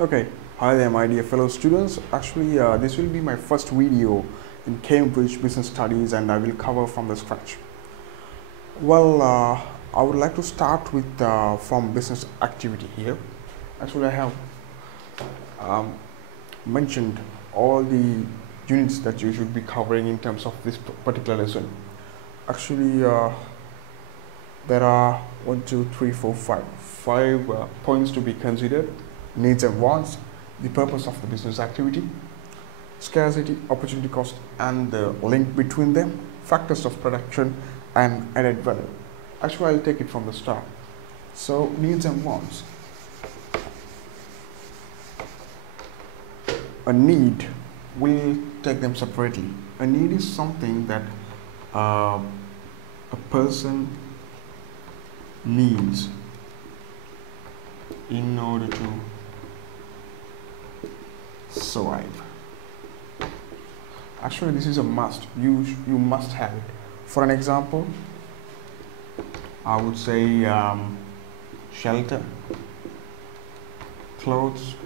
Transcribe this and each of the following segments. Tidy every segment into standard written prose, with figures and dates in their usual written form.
Okay, hi there my dear fellow students. Actually, this will be my first video in Cambridge Business Studies and I will cover from the scratch. Well, I would like to start with from business activity here. Actually, I have mentioned all the units that you should be covering in terms of this particular lesson. Actually, there are 5 points to be considered: needs and wants, the purpose of the business activity, scarcity, opportunity cost, and the link between them, factors of production, and added value. Actually, I'll take it from the start. So, needs and wants. A need, we'll take them separately. A need is something that a person needs in order to survive. Actually, this is a must. You must have it. For an example, I would say shelter, clothes,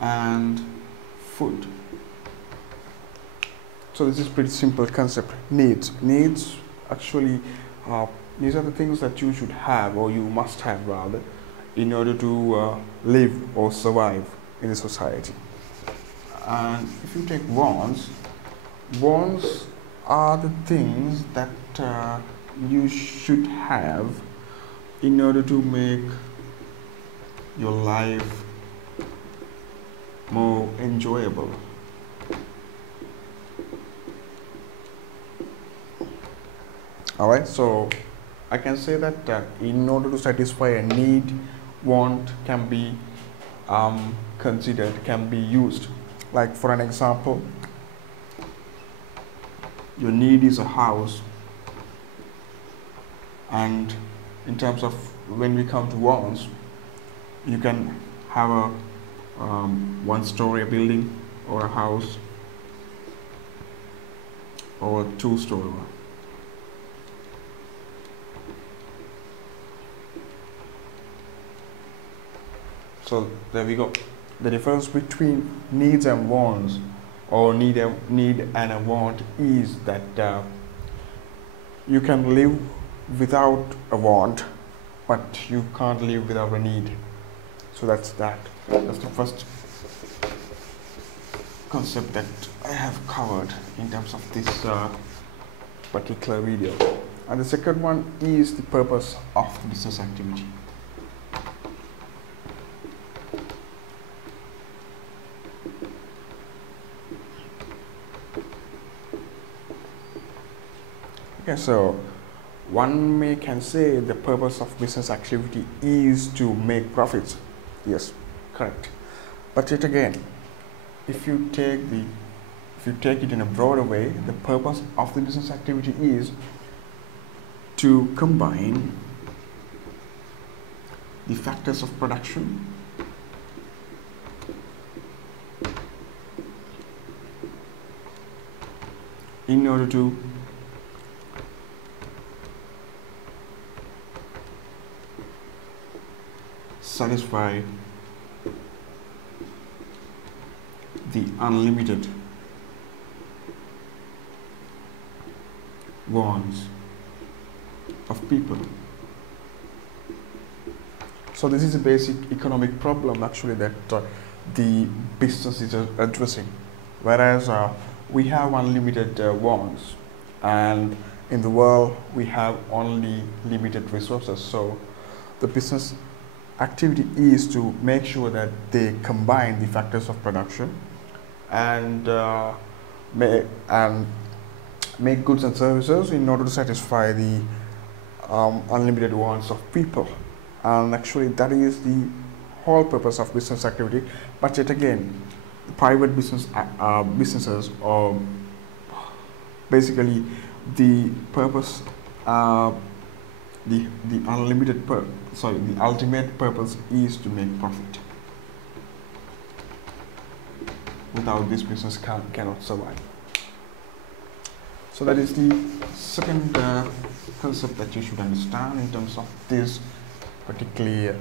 and food. So this is pretty simple concept. Needs actually these are the things that you should have, or you must have rather, in order to live or survive in the society. And if you take wants are the things that you should have in order to make your life more enjoyable. Alright, so I can say that in order to satisfy a need, want can be considered, can be used. Like for an example, your need is a house, and in terms of when we come to wants, you can have a one-story building or a house or a two-story one. So there we go. The difference between needs and wants, or need and a want, is that you can live without a want, but you can't live without a need. So that's that. That's the first concept that I have covered in terms of this particular video. And the second one is the purpose of the business activity. Okay, so one can say the purpose of business activity is to make profits. Yes, correct. But yet again, if you take it in a broader way, the purpose of the business activity is to combine the factors of production in order to satisfy the unlimited wants of people. So this is a basic economic problem actually that the business is addressing. Whereas we have unlimited wants, and in the world we have only limited resources. So the business activity is to make sure that they combine the factors of production and make goods and services in order to satisfy the unlimited wants of people. And actually that is the whole purpose of business activity. But yet again, private businesses, or basically the purpose, the ultimate purpose is to make profit. Without this, business cannot survive. So that is the second concept that you should understand in terms of this particular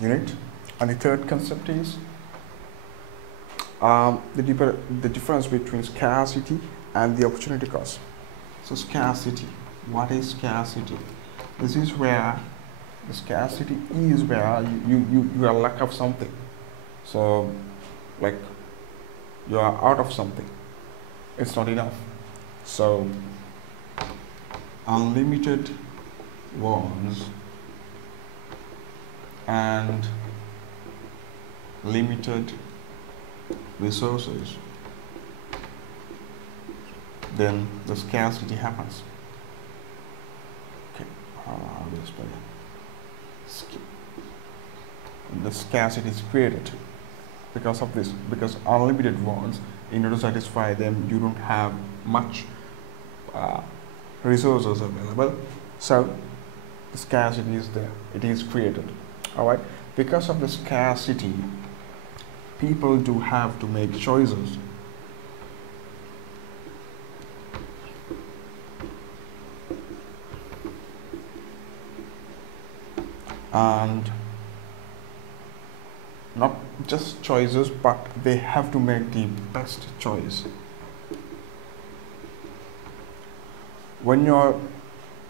unit. And the third concept is the difference between scarcity and the opportunity cost. So scarcity, what is scarcity? This is where the scarcity is where you are lack of something. So like you are out of something. It's not enough. So unlimited wants and limited resources, then the scarcity happens. Okay, how do you spell it? The scarcity is created because of this, because unlimited wants, in order to satisfy them, you don't have much resources available. So the scarcity is there, it is created. All right, because of the scarcity, people do have to make choices. And not just choices, but they have to make the best choice. When you're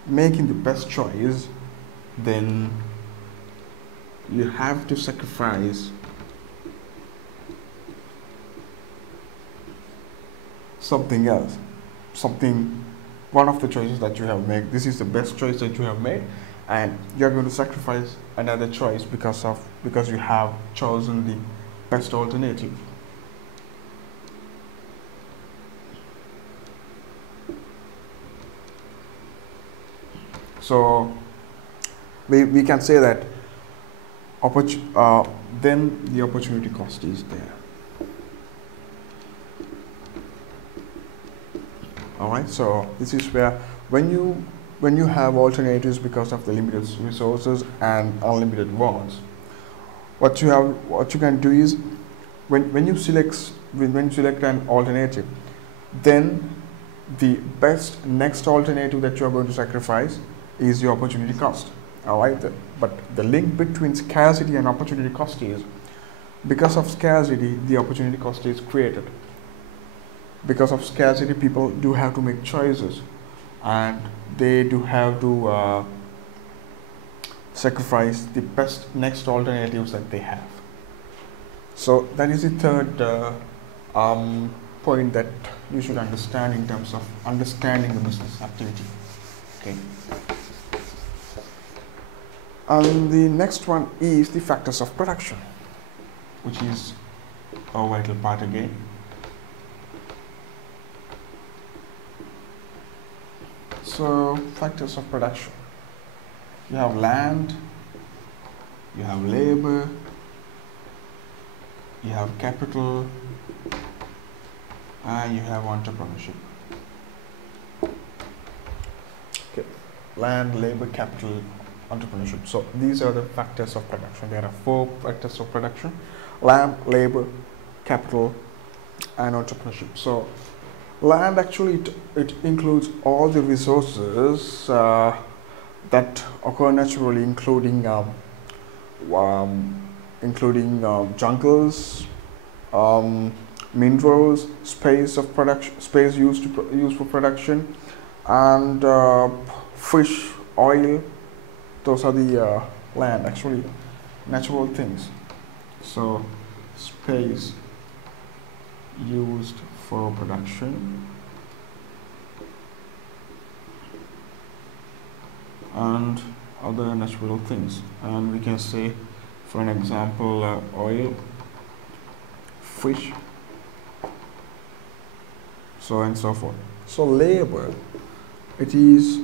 making the best choice, then you have to sacrifice something else, one of the choices that you have made. This is the best choice that you have made, and you're going to sacrifice another choice because you have chosen the best alternative. So we can say that then the opportunity cost is there. All right, so this is where when you have alternatives because of the limited resources and unlimited wants, what you can do is when you select an alternative, then the best next alternative that you are going to sacrifice is your opportunity cost. All right, but the link between scarcity and opportunity cost is, because of scarcity, the opportunity cost is created. Because of scarcity, people do have to make choices, and they do have to sacrifice the best next alternatives that they have. So that is the third point that you should understand in terms of understanding the business activity. Okay. And the next one is the factors of production, which is a vital part again. So factors of production. You have land, you have labor, you have capital, and you have entrepreneurship. Okay. Land, labor, capital, entrepreneurship. So these are the factors of production. There are 4 factors of production: land, labor, capital, and entrepreneurship. So land, actually it includes all the resources that occur naturally, including jungles, minerals, space used for production, and fish, oil. Those are the land, actually natural things. So space used for production and other natural things, and we can say, for an example, oil, fish, so and so forth. So labor, it is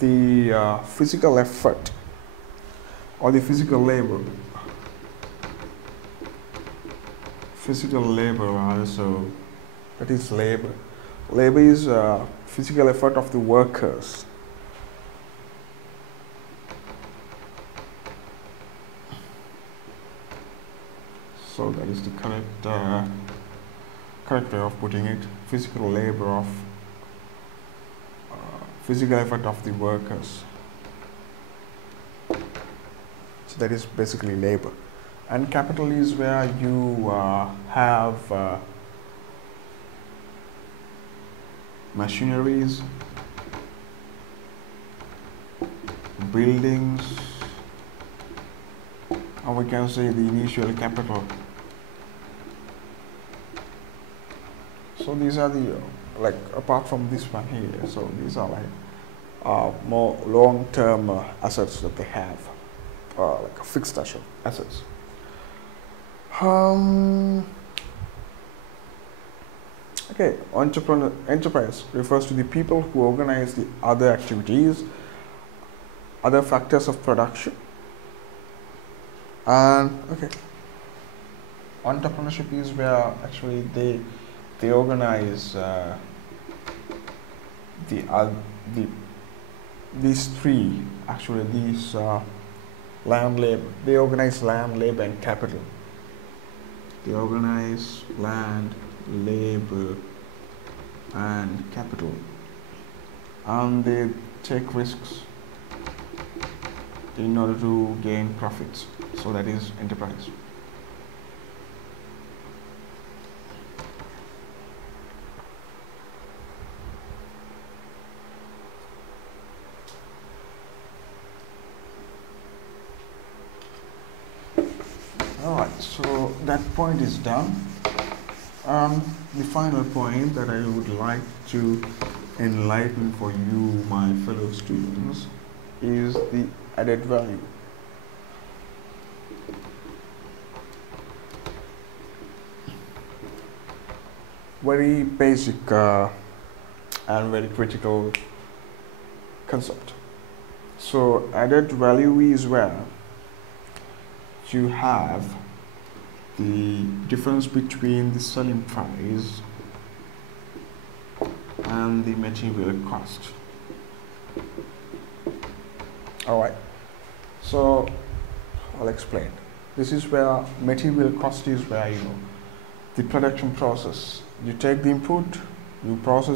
the physical effort or the physical labor also. That is labor. Labor is physical effort of the workers. So that is the correct way of putting it. Physical labor of physical effort of the workers. So that is basically labor. And capital is where you have machineries, buildings, or we can say the initial capital. So these are the like apart from this one here, so these are like more long-term assets that they have, like a fixed assets. Okay, enterprise refers to the people who organize the other activities, other factors of production, and okay, entrepreneurship is where actually they organize the these three actually these land labor. They organize land, labor, and capital. They organize land, labor, and capital, and they take risks in order to gain profits. So that is enterprise. Alright, so that point is done. The final point that I would like to enlighten for you, my fellow students, is the added value. Very basic and very critical concept. So added value is where you have the difference between the selling price and the material cost. Alright, so I'll explain. This is where material cost is where the production process. You take the input, you process